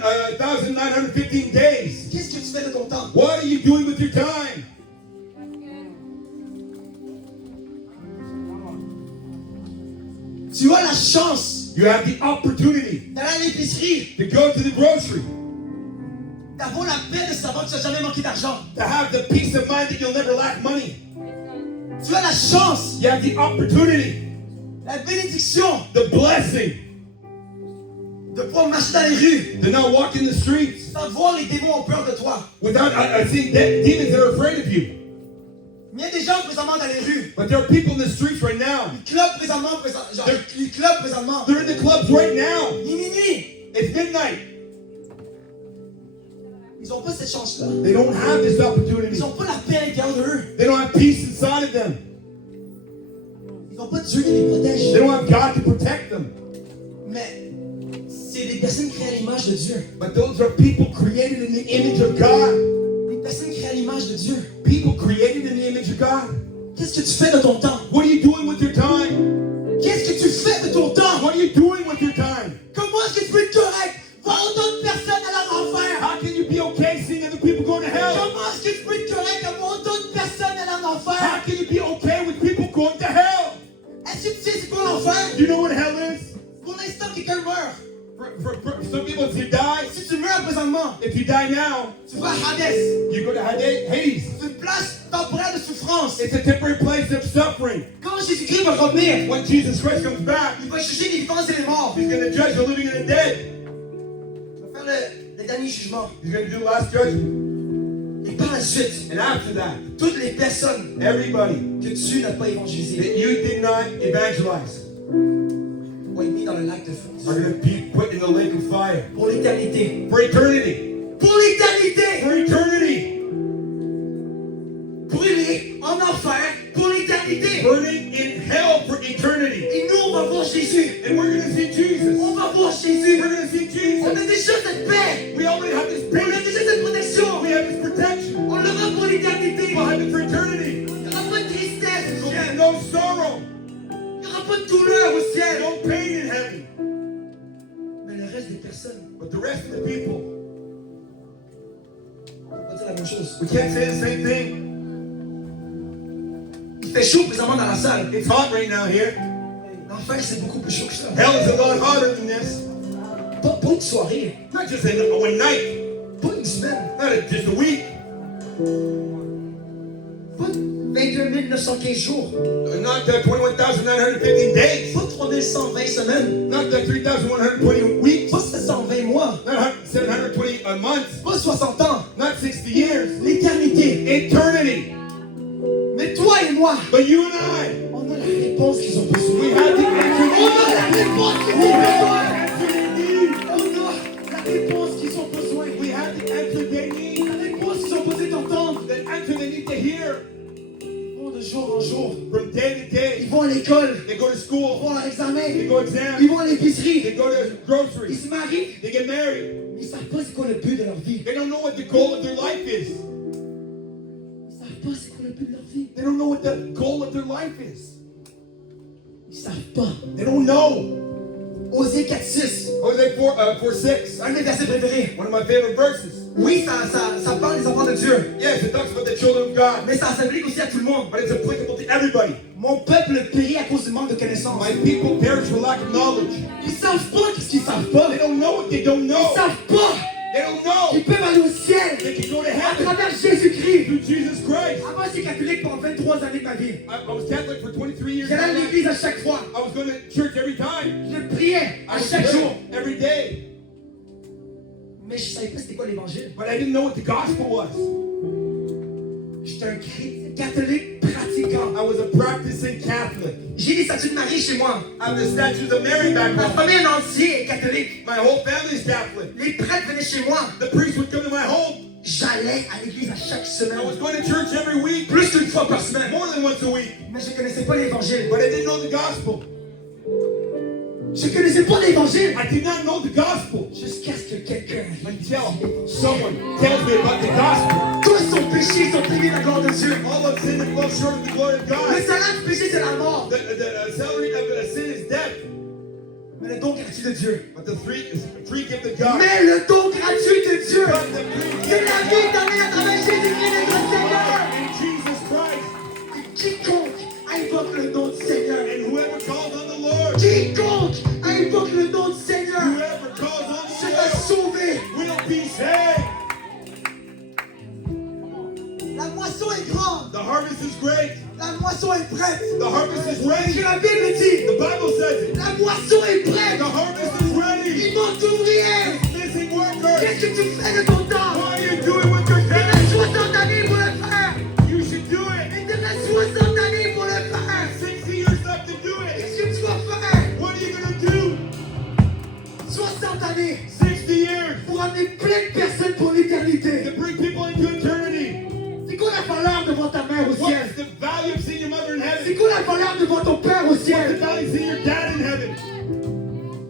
21,915 days. Qu'est-ce que tu fais de ton temps? What are you doing with your time? Tu as la chance You have the opportunity d'aller à l'épicerie, to go to the grocery, d'avoir la paix de savoir que tu n'as jamais manqué d'argent. to have the peace of mind that you'll never lack money. Tu as la chance, You have the opportunity, la bénédiction the blessing, de pouvoir marcher dans les rues to not walk in the streets sans voir les démons ont peur de toi. without seeing demons that are afraid of you. Mais il y a des gens présentement dans les rues. But there are people in the streets right now. Les clubs présentement, les clubs présentement. They're in the clubs right now. Il est minuit. It's midnight. Ils n'ont pas cette chance-là. They don't have this opportunity. Ils n'ont pas la paix à l'intérieur d'eux. They don't have peace inside of them. Ils n'ont pas Dieu qui les protège. They don't have God to protect them. Mais c'est des personnes créées à l'image de Dieu. But those are people created in the image of God. Des personnes créées à l'image de Dieu. People created in the image of God. Qu'est-ce que tu fais de ton temps? What are you doing with your time? Qu'est-ce que tu fais de ton temps? What are you doing with your time? Comment est-ce que tu peux être correct? Voir autant de personnes aller en enfer. How can you be okay seeing other people going to hell? Comment est-ce que tu peux être correct à voir autant de personnes aller en enfer? How can you be okay with people going to hell? Est-ce que tu sais c'est quoi l'enfer? Do you know what hell is? Pour l'instant, quelqu'un meurt. For some people, if you die, Si tu meurs présentement, if you die now, tu vas à Hadès. you go to Hades. C'est une place temporaire de souffrance. It's a temporary place of suffering. Quand Jésus-Christ va revenir, When Jesus Christ comes back, il va juger les vivants et les morts. He's going to judge the living and the dead. Il va faire le dernier jugement. He's going to do the last judgment. Et par la suite, And after that, toutes les personnes everybody que tu n'as pas évangélisées that you did not evangelize vont être mis dans le lac de feu. are going to be put in the lake of fire Pour l'éternité. for eternity. Pour l'éternité. For eternity. Brûlés en enfer pour l'éternité. Burning in hell for eternity. Et nous, on va voir Jésus. And we're going to see Jesus. On va voir Jésus. We're going to see On a Jesus. déjà cette paix. We already have this On a peace. déjà cette protection. We have this protection. On l'aura pour l'éternité. We'll have it for eternity. Il n'y aura pas de tristesse au ciel. No sorrow. Il n'y aura pas de douleur au ciel. No pain in heaven. Mais le reste des personnes, But the rest of the people, on ne peut pas dire la même chose. we can't say the same thing. Il fait chaud présentement dans la salle. It's hot right now here. L'enfer, c'est beaucoup plus chaud que ça. Hell is a lot hotter than this. Pas une soirée, Not just in one night, pas une semaine, not just a week, pas 22 915 jours, not 21,915 days, pas 3120 semaines, not 3,120 weeks, pas 720 mois, not 720 months, pas 60 ans. not 60 years. L'éternité. Eternity. Mais toi et moi, But you and I, on a la réponse qu'ils ont besoin. we have the answer On a la réponse qu'ils ont besoin. they need. On a la réponse qu'ils ont besoin. We have the answer they need. La réponse qu'ils ont besoin d'entendre. The answer they need to hear. Ils vont de jour en jour. From day to Ils day. vont à l'école. They go to Ils school. vont à l'examen. They go Ils exam. vont à l'épicerie. They go to Ils groceries. se marient. They get married. Mais ils ne savent pas c'est quoi le but de leur vie. They don't know what the goal of their life is. Ils ne savent pas c'est quoi le but de leur vie. They don't know what the goal of their life is. Ils ne savent pas. They don't know. Osée 4:6. Hosea 4:6. Un de mes versets préférés. One of my favorite verses. Oui, ça parle des enfants de Dieu. Yes, it talks about the children of God, Mais ça s'applique aussi à tout le monde. but it's applicable to everybody. Mon peuple périt à cause du manque de connaissances. My people perish for lack of knowledge. Ils ne savent pas ce qu'ils ne savent pas. They don't know what they don't Ils ne know. savent pas They don't know. qu'ils peuvent aller au ciel They can go to à heaven travers Jésus-Christ. through Jesus Christ. Avant, j'étais catholique pendant 23 années de ma vie. I was Catholic for 23 years. J'allais à l'église à chaque fois. I was going to church every time. Je priais I à was chaque praying jour. every day. Mais je ne savais pas c'était quoi l'évangile. But I didn't know what the gospel was. J'étais un chrétien catholique pratiquant. I was a practicing Catholic. J'ai des statues de Marie chez moi. I have the statues of Mary back Ma home. famille en entier est catholique. My whole family is Catholic. Les prêtres venaient chez moi. The priest would come to my home. J'allais à l'église à chaque semaine. I was going to church every week, Plus qu'une fois par semaine. more than once a week. Mais je ne connaissais pas l'évangile. But I didn't know the gospel. Je ne connaissais pas l'évangile. I did not know the gospel Jusqu'à ce que quelqu'un until someone tells me about the gospel. tous son péché sont privés de la gloire de Dieu. All of sin and fall short of the glory of Le God. salaire du péché, c'est la mort. The salary of sin is death. Mais le don gratuit de Dieu. But the free gift of God. Mais le don gratuit de Dieu, But the free c'est gift la of vie God donnée à travers Jésus-Christ notre Seigneur. in Jesus Christ. Et quiconque invoque le nom du Seigneur, And whoever calls on the Lord, quiconque invoque le nom du Seigneur, whoever calls on the sera Lord sauvé. will be saved. La moisson est grande, The harvest is great. la moisson est prête. The harvest is Que ready. la Bible dit, The Bible says it. la moisson est prête. The harvest is ready. Il manque d'ouvriers. Missing workers. Qu'est-ce que tu fais de ton temps? What are you doing with your Il te time? reste 60 années pour le faire. You should do it. Il te reste 60 années pour le faire. 60 years left to do it. Qu'est-ce que tu vas faire? What are you going to do? 60 années 60 years pour amener plein de personnes pour l'éternité. to bring people into eternity. C'est quoi la valeur devant ta mère au ciel? What's the value of seeing your mother in C'est heaven? quoi la valeur devant ton père au What's the ciel? value of seeing your dad in heaven?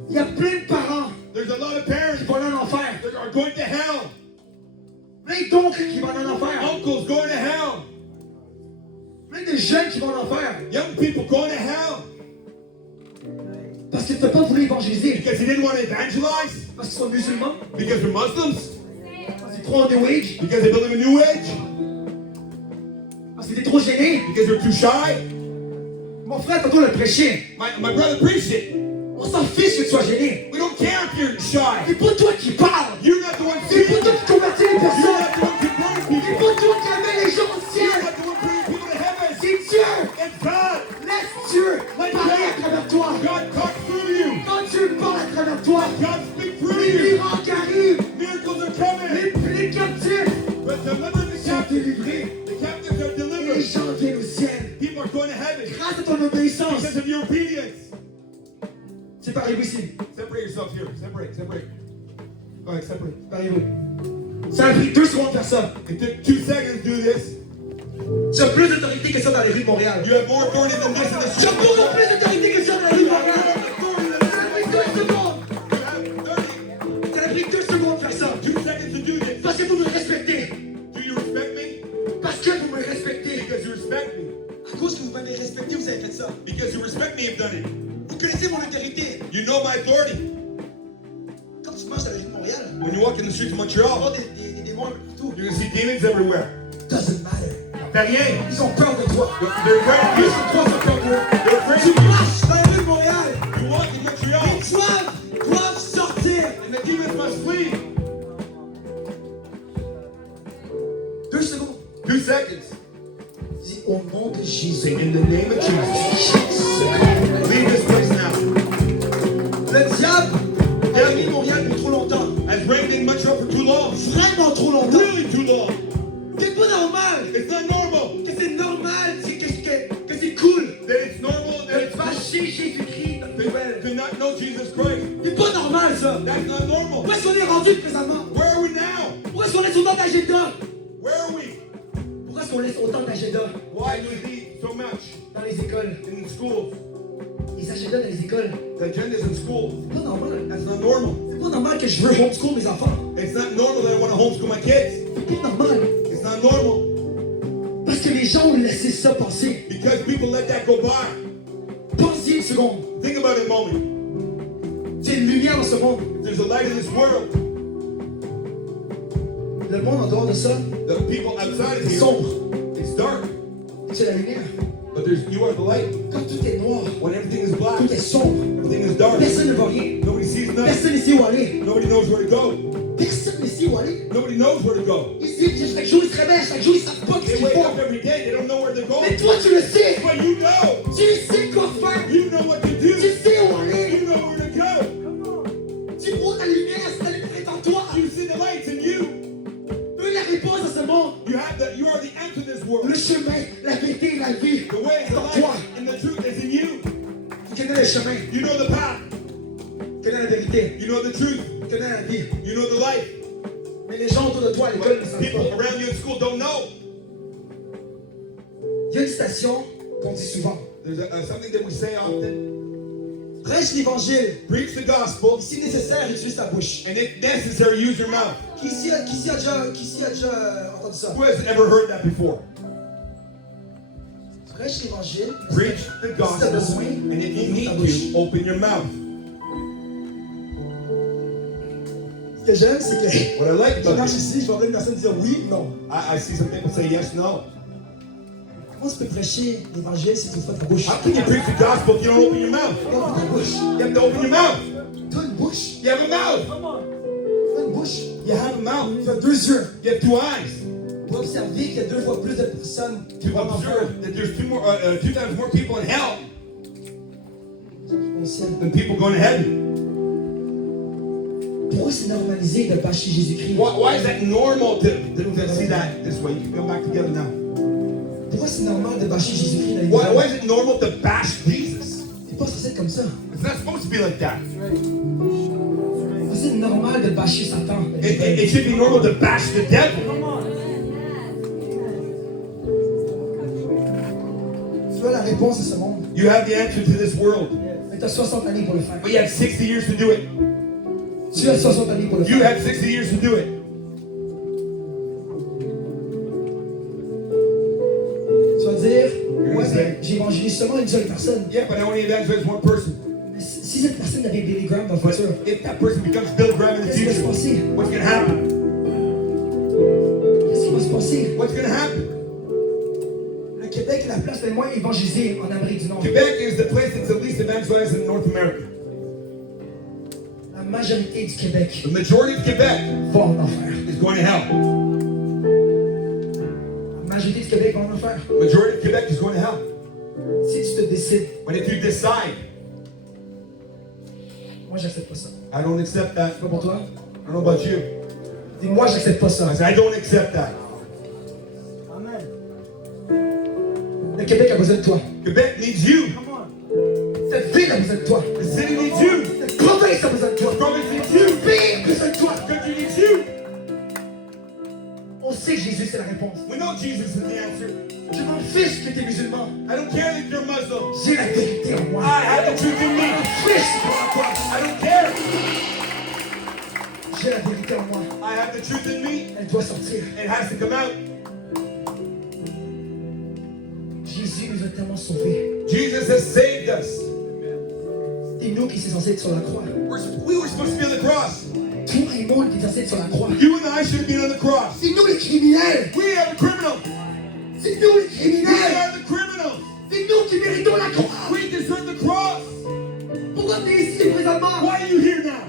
Il y a plein de parents There's a lot of parents qui vont aller en enfer. that are going to hell. Plein d'oncles qui vont aller en enfer. Uncles going to hell. Plein de jeunes qui vont en enfer. Young people going to hell. Parce que tu n'as pas voulu évangéliser. Because he didn't want to evangelize. Parce qu'ils sont musulmans. Because they're Muslims. Parce qu'ils croient en New Age. Because they believe in New Age. Parce qu'ils étaient trop gênés. Because they're too shy. Mon frère, tantôt le prêchait. My brother preached it. On s'en fiche que tu sois gêné. We don't care if you're shy. C'est pas toi qui parles. You're not the one C'est speaking. pas toi qui convertis les You're personnes. not the one converting C'est people. pas toi qui amène les gens au You're ciel. not the one bringing people to heaven. C'est Dieu. It's God. Laisse Dieu parler à travers toi. God talks through you. Quand Dieu parle à travers toi, God speaks through les you. miracles arrivent. Miracles are coming. Les captifs But deliver the sont captives. délivrés. The captives are Et les delivered. gens viennent au ciel. People are going to heaven Grâce à ton obéissance. because of your obedience. C'est pas arrivé ici. Separate yourself here. Separate. Go ahead, separate. C'est pas arrivé. Ça a pris 2 secondes de faire ça. It took 2 seconds to do this. Tu as plus d'autorité que ça dans les rues de Montréal. You have more authority than this in the Tu as street. beaucoup plus d'autorité que ça dans les rues de You have Montréal. more authority than Ça a pris 2 secondes. You have 30. Ça a pris 2 secondes de faire ça. 2 seconds to do this. Parce que vous me respectez. Do you respect me? Parce que vous me respectez. Because you respect me. À cause que vous m'avez respecté, vous avez fait ça. Because you respect me, you've done it. Vous connaissez mon autorité. You know my authority. Quand tu marches dans les rues de Montréal, When you walk in the streets of tu vas Montreal, voir des démons un peu partout. you're going to see demons everywhere. Doesn't matter. Fait rien. Ils ont peur de toi. They're afraid of Ils you. sont trop peur de toi. They're afraid Tu of you. marches dans les rues de Montréal. You walk in Montreal, Les doivent sortir. and the demons must flee. 2 secondes. 2 seconds. Dis au nom de Jésus. Say, in the name of Jesus, leave this place now. Le diable a mis Montréal pour trop longtemps. Has reigned in Montreal for too long. Vraiment trop longtemps. Really too long. C'est pas normal. It's not normal. Que c'est normal. C'est que c'est cool. That it's normal that it's Fâcher Jésus-Christ dans les nouvelles. to not know Jesus Christ. C'est pas normal ça. That's not normal. Où est-ce qu'on est rendu présentement? Where are we now? Où est-ce qu'on laisse autant d'agenda? Where are we? Pourquoi est-ce qu'on laisse autant d'agenda Why do we need so much dans les écoles? in schools? Les agendas dans les écoles. The agendas in school. C'est pas normal. That's not normal. C'est pas normal que je veux homeschool mes enfants. It's not normal that I want to homeschool my kids. C'est pas normal. It's not normal Parce que les gens ont laissé ça passer. because people let that go by. Pensez une seconde. Think about it a moment. C'est une lumière dans ce monde. There's a light in this world. Le monde en dehors de ça, The people outside of c'est here, sombre. it's dark. C'est la lumière. But you are the light. Quand tout est noir, When everything is black, tout est sombre. everything is dark. Personne ne voit rien. Nobody sees nothing. Personne ne sait où aller. Nobody knows where to go. Personne ne sait où aller. Nobody knows where to go. Ici, chaque jour ils se réveillent, chaque jour ils savent pas ce They qu'ils wake font. up every day. They don't know where they're Mais going. toi, tu le sais. But you know. Tu sais quoi faire. You know what to Tu do. sais où aller. You know where to go. Tu vois la lumière, c'est la lumière est en toi. You see the lights in you. Eux, la réponse à ce monde. You are the answer to this world. Le chemin, la vérité et la vie. The way, C'est the en toi. light, and the truth is in you. Tu connais le chemin. You know the path. Tu connais la vérité. You know the truth. Tu connais la vie. You know the life. Mais les gens autour de toi à l'école ne But savent people pas. around you in school don't know. Il y a une citation qu'on dit souvent. There's something that we say often. Prêche l'évangile. Preach the gospel, Si nécessaire, utilise ta bouche. and if necessary, use your mouth. Qui ici a déjà entendu ça? Who has ever heard that before? Prêche l'évangile. Preach the Si t'as gospel, besoin, and if you ouvre ta need bouche. to, open your mouth. Ce que j'aime, c'est que What I like je about marche this, ici, je vais entendre une personne dire oui, non. I see some people say yes, no. Comment tu peux prêcher l'évangile si tu ne fais pas ta bouche? How can you preach the gospel if you don't open your mouth? Ouvre ta bouche. You have to open your mouth. Tu as une bouche. You have a mouth. Tu as une bouche. You have a mouth. Tu as deux yeux. You have two eyes. Pour observer qu'il y a 2 fois plus de personnes qui To vont en enfer observe that there's two times more people in hell au ciel. than people going to heaven. Pourquoi c'est normalisé de bâcher Jésus-Christ? Why is that normal to see that this way? You can come back together now. Pourquoi c'est normal de bâcher Jésus-Christ dans les Why nouvelles? is it normal to bash Jesus? C'est pas censé être comme ça. It's not supposed to be like that. C'est normal de bâcher Satan. dans les nouvelles. It should be normal to bash the devil. Tu as la réponse à ce monde. You have the answer to this world, Mais tu as 60 années pour le faire. but you have 60 years to do it. Tu as 60 années pour le You faire. have 60 years to do it. Tu vas dire, You're ouais, gonna mais say- j'évangélise seulement une seule personne. Yeah, but I only evangelize one person. Mais si cette personne devient Billy Graham dans le But futur, if that person becomes Billy Graham in the qu'est-ce qui va se future, passer? what's going to happen? Qu'est-ce qui va se passer? What's going to happen? Le Québec est la place la moins évangélisée en Amérique du Nord. Quebec is the place that's the least evangelized in North America. La majorité du Québec The majority of Quebec va en enfer. is going to hell. La majorité du Québec va en enfer. The majority of Quebec is going to hell. Si tu te décides, But if you decide, moi j'accepte pas ça. I don't accept that. C'est pas pour toi? I don't know about you. Dis moi j'accepte pas ça. I said, I don't accept that. Amen. Le Québec a besoin de toi. Quebec needs you. Cette ville a besoin de toi. The city needs you. Cette province a besoin de toi. The province needs you. Le pays a besoin de toi. The country needs you. On sait que Jésus c'est la réponse. We know Jesus is the answer. Je m'en fiche que t'es musulman. I don't care that you're Muslim. J'ai la vérité en moi. I have the truth in Je me. m'en fiche si tu crois en toi. I don't care. J'ai la vérité en moi. I have the truth in me. Elle doit sortir. It has to come out. Jésus nous a tellement sauvés. Jesus has saved us. C'est nous qui sommes censés être sur la croix. We were supposed to be on the cross. Toi et moi qui sommes censés être sur la croix. You and I should have been on the cross. C'est nous les criminels. We are the criminals. C'est nous les We criminels. are the criminals. C'est nous qui méritons la croix. We deserve the cross. Pourquoi tu es ici présentement? Why are you here now?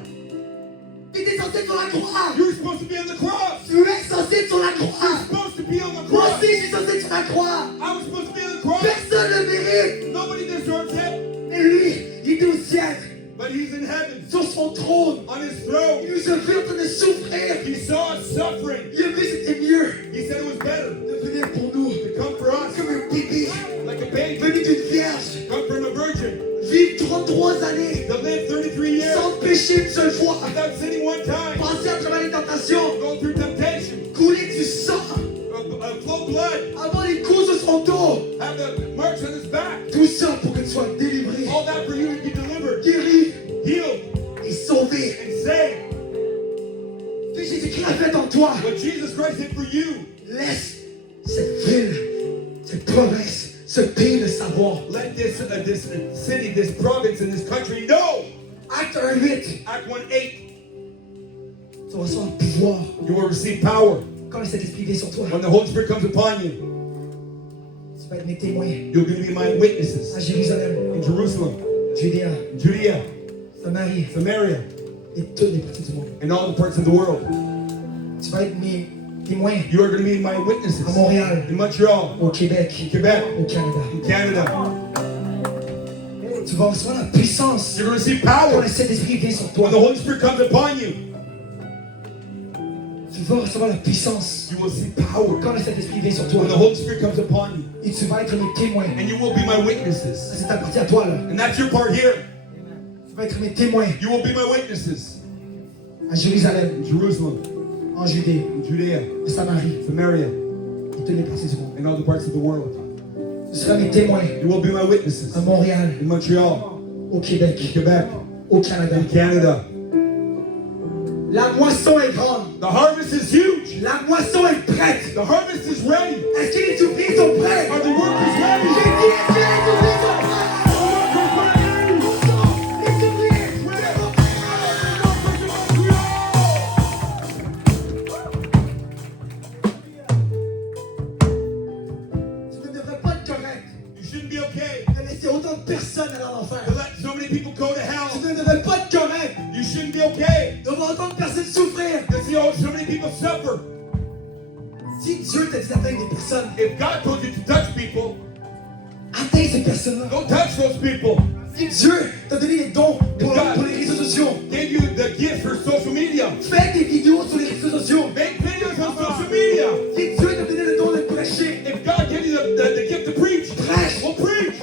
Tu étais censé être sur la croix. You're supposed to be on the cross. Tu es censé être sur la croix. You're supposed to be on the Moi cross. aussi, je suis censé être sur la croix. I was supposed to be on the cross. Personne ne le mérite. Nobody deserves it. Mais lui, il est au ciel, But he's in heaven, sur son trône. on his Il throne. nous a vu en train de souffrir. He saw us suffering. Il a vu c'était mieux He said it was better de venir pour nous to come for us comme un bébé like a baby, venu d'une vierge. come from a virgin, Vivre 33 années to live 33 years sans pécher une seule fois. without sinning one time, Passer à travers les tentations. go through temptation, Couler du sang. flow blood, Avoir les coups sur son dos. have the marks on his back. Tout ça pour que tu sois délivré, All that for you to be delivered, guéri healed, et sauvé. and saved. Ce que Jésus-Christ a fait en toi. What Jesus Christ did for you. Laisse cette ville, cette province, ce pays le savoir. Let this city, this province, and this country know. Acte 1:8. Act 1:8. Tu vas recevoir le pouvoir You will receive power quand le Saint-Esprit vient sur toi. when the Holy Spirit comes upon you. Tu vas être mes témoins You're going to be my witnesses à Jérusalem, in Jerusalem, Judéa, Judea, Samarie Samaria, et toutes les parties du monde. and all the parts of the world. Tu vas être mes témoins You are going to be my witnesses à Montréal, in Montreal, au Québec, in Quebec, au Canada. in Canada. Tu vas recevoir la puissance You're going to receive quand power le Saint-Esprit vient sur when toi. the Holy Spirit comes upon you. Tu vas recevoir la puissance You will see power quand le Saint-Esprit vient sur toi. when the Holy Spirit comes upon you, Et tu vas être mes témoins. and you will be my witnesses. C'est ta partie à toi là. And that's your part here. Tu vas être mes témoins You will be my witnesses à Jérusalem, in Jerusalem, en Judée, in Judea, en Samarie Samaria, et toutes les parties du monde. and all the parts of the world. Tu seras mes témoins You will be my witnesses à Montréal, in Montreal, au in Québec, Quebec, au Canada. in Canada. La moisson est grande. The harvest is huge. La moisson est prête. The harvest is ready. Est-ce que les ouvriers sont prêts? Are the workers ready? J'ai dit, est-ce que les ouvriers sont prêts? Les ouvriers sont prêts. shouldn't be okay de voir autant de personnes souffrir. to see so many people suffer. Si Dieu t'a dit d'atteindre des personnes, If God told you to touch people, atteins ces personnes-là. go touch those people. Si Dieu t'a donné des dons pour les réseaux sociaux, Gave you the gift for social media. fais des vidéos sur les réseaux sociaux. Make videos on social media. Si Dieu t'a donné le don de prêcher, If God gave you the gift to preach, prêche. well, preach.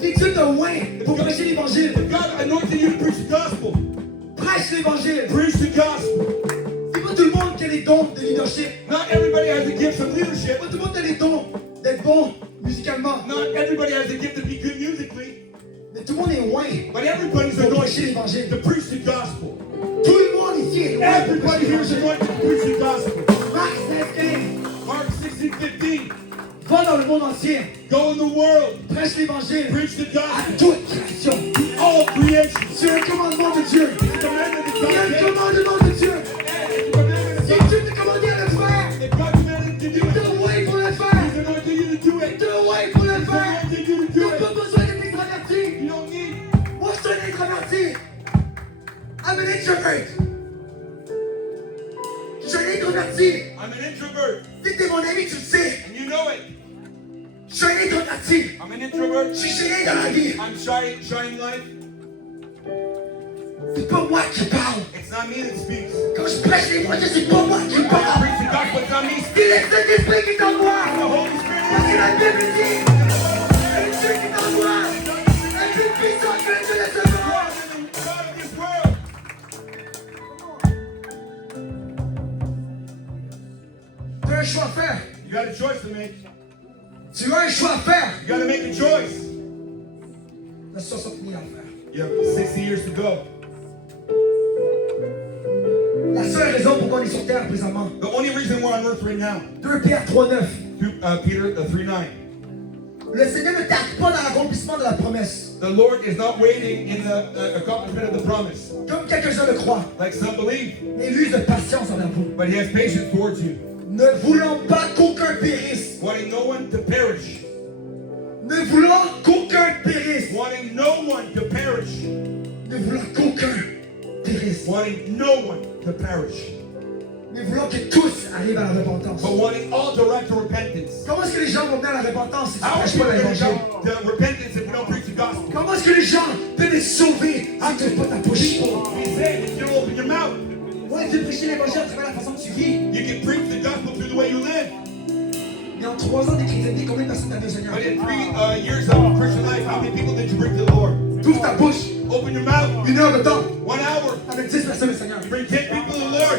Si Dieu t'a oint pour prêcher l'évangile, If God anointed you to preach the gospel, prêche l'évangile. preach the gospel. C'est pas tout le monde qui a les dons de leadership. Not everybody has the gift of leadership. Pas tout le monde a les dons d'être bon musicalement. Not everybody has the gift to be good musically. Mais tout le monde est oint But everybody's pour prêcher anointed l'évangile. to preach the gospel. Tout le monde ici est oint pour Everybody prêcher here is l'évangile. anointed to preach the gospel. Marc 16, Mark 16:15. va dans le monde entier, Go in the world, prêche l'évangile preach the à gospel. toute création. All creation. C'est un commandement de Dieu. It's the commandment of C'est un God. commandement de Dieu. It's the commandment of Si God. Dieu t'a commandé à le faire, If God commanded you to do il t'a it, oint pour le faire. He's anointed you to do Il it. t'a oint pour le He's faire. anointed you to Tu do n'as pas it. besoin d'être extraverti. You don't need. Moi, je suis un introverti. I'm an introvert. Je suis un introverti. I'm an introvert, Si t'es mon ami, tu le sais. and you know it. Je suis un introverti. I'm an introvert. Je suis gêné dans la vie. I'm shy in life. C'est pas moi qui parle. It's not me that speaks. Quand je prêche l'évangile, c'est pas moi qui When I parle. preach the gospel, it's not me C'est speaking. le Saint-Esprit qui est en moi. The Holy Spirit Parce is que la here. Bible dit, un Dieu qui est en moi. Un Dieu puissant qui est de la semence. God of this world. Tu as un choix à faire. You got a choice to make. Tu as un choix à faire. You got to make a choice. Tu as 60 000 à faire. You have 60 years to go. La seule raison pourquoi on est sur terre présentement. The only reason we're on earth right now, 2 Pierre 3:9. Peter 3:9. Le Seigneur ne tarde pas dans l'accomplissement de la promesse. The Lord is not waiting in the accomplishment of the promise, Comme quelques-uns le croient. like some believe, Mais lui de patience envers vous. but He has patience towards you, Ne voulant pas qu'aucun périsse. wanting no one to perish, Ne voulant qu'aucun périsse. wanting no one to perish, Ne voulant qu'aucun périsse. wanting no one to perish, Mais voulant que tous arrivent à la repentance. but wanting all to run to repentance. Comment est-ce que les gens vont venir à la repentance si tu ne How are prêches people pas going to l'évangile? come to repentance if we don't preach the gospel? Comment est-ce que les gens peuvent être sauvés si tu ne fais pas ta bouche? People be saved if you don't open your mouth. Ouais, tu peux prêcher l'évangile à travers la façon que tu vis. You can preach the gospel through the way you live. Mais en 3 ans de chrétienté, combien de personnes t'as vu au Seigneur? But in 3 years of Christian life, how many people did you bring to the Lord? T'ouvres ta bouche, Open your mouth. 1 heure de temps, 1 hour. avec 10 personnes au Seigneur. Bring 10 people to the Lord.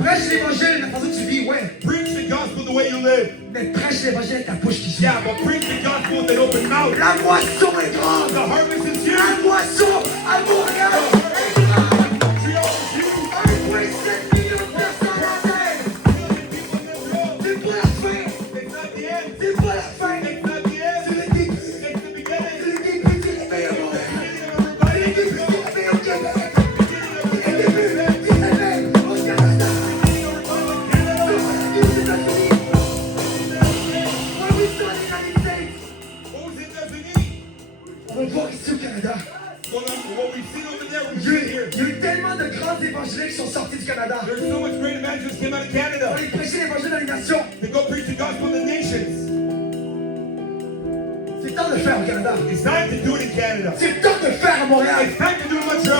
Prêche l'évangile de la façon que tu vis, ouais. Preach the gospel the way you live. Mais prêche l'évangile avec ta bouche qui Yeah, s'ouvre. but preach the gospel with an open mouth. La moisson est grande. The harvest is La huge. moisson à Montréal est grande. Montreal is huge. 1,7 million de personnes à terre. Million people in this world. C'est pas la fin. It's not the end. C'est pas la fin. It's not the C'est end. le début. It's the C'est beginning. le début du réveil à Montréal. Beginning of C'est le everybody. début du réveil au Québec. Beginning of C'est le début du réveil au Canada. Canada. Aux États-Unis. When we saw the United States. What was it doesn't need? On va voir ici au Canada. What we've seen over there, we've Il y a seen here. eu- il y a eu tellement de grands évangéliques qui sont sortis du Canada. There's so much great evangelists came out of Canada Pour aller prêcher l'évangile dans les nations. to go preach the gospel to the nations. C'est temps de le faire au Canada. It's time to do it in Canada. C'est temps de le faire à Montréal. It's time